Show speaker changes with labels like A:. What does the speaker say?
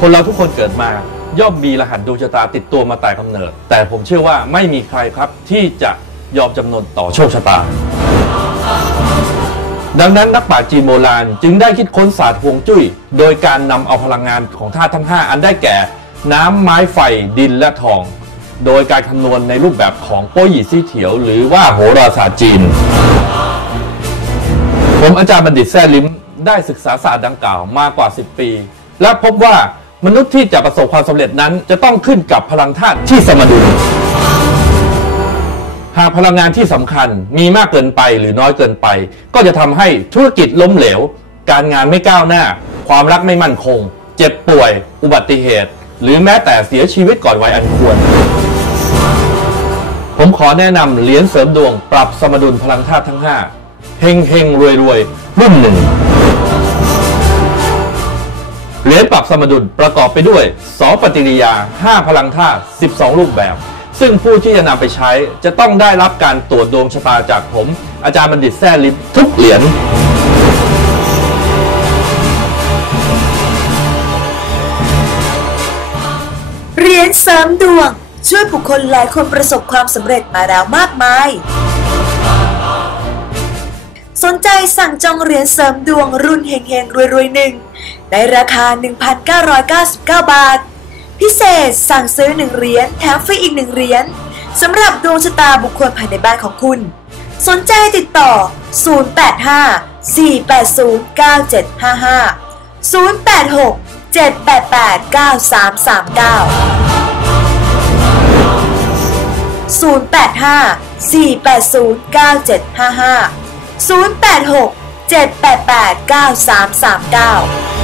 A: คนเราทุกคนเกิดมาย่อมมีรหัสดวงชะตาติดตัวมาแต่กำเนิด แต่ผมเชื่อว่าไม่มีใครครับที่จะยอมจำนนต่อโชคชะตา ดังนั้นนักปราชญ์จีนโบราณจึงได้คิดค้นศาสตร์ฮวงจุ้ย โดยการนำเอาพลังงานของธาตุทั้ง 5 อันได้แก่ น้ำไม้ไฟดินและทอง โดยการคำนวณในรูปแบบของโป้หยี่ซี่เถียว หรือว่าโหราศาสตร์จีน ผมอาจารย์บัณฑิตแซ่ลิมได้ศึกษาศาสตร์ดังกล่าวมากกว่า 10 ปี และพบว่า มนุษย์ที่จะประสบความสำเร็จนั้น จะต้องขึ้นกับพลังธาตุที่สมดุล หากพลังงานที่สำคัญมีมากเกินไปหรือน้อยเกินไป ก็จะทำให้ธุรกิจล้มเหลว การงานไม่ก้าวหน้า ความรักไม่มั่นคง เจ็บป่วย อุบัติเหตุ หรือแม้แต่เสียชีวิตก่อนวัยอันควร ผมขอแนะนำเหรียญเสริมดวง ปรับสมดุลพลังธาตุทั้ง 5 เฮงเฮงรวยรวยรุ่นหนึ่ง เหรียญปรับสมดุลประกอบไปด้วย 2 ปฏิกิริยา 5 พลังธาตุ 12 รูปแบบ ซึ่งผู้ที่จะนำไปใช้จะต้องได้รับการตรวจดวงชะตาจากผม อาจารย์บัณฑิตแซ่ลิปทุกเหรียญ
B: เหรียญเสริมดวง ช่วยบุคคลหลายคนประสบความสำเร็จมาแล้วมากมาย นใจสั่งจองเหรียญเสริมดวงรุ่นเฮงเฮงรวยรวยหนึ่งในราคา 1,999 บาท พิเศษสั่งซื้อ 1 เหรียญแถมฟรีอีก 1 เหรียญสำหรับดวงชะตาบุคคลภายในบ้านของคุณ สนใจติดต่อ 085 480 9755 086 788 9339 085 480 9755 086 788 9339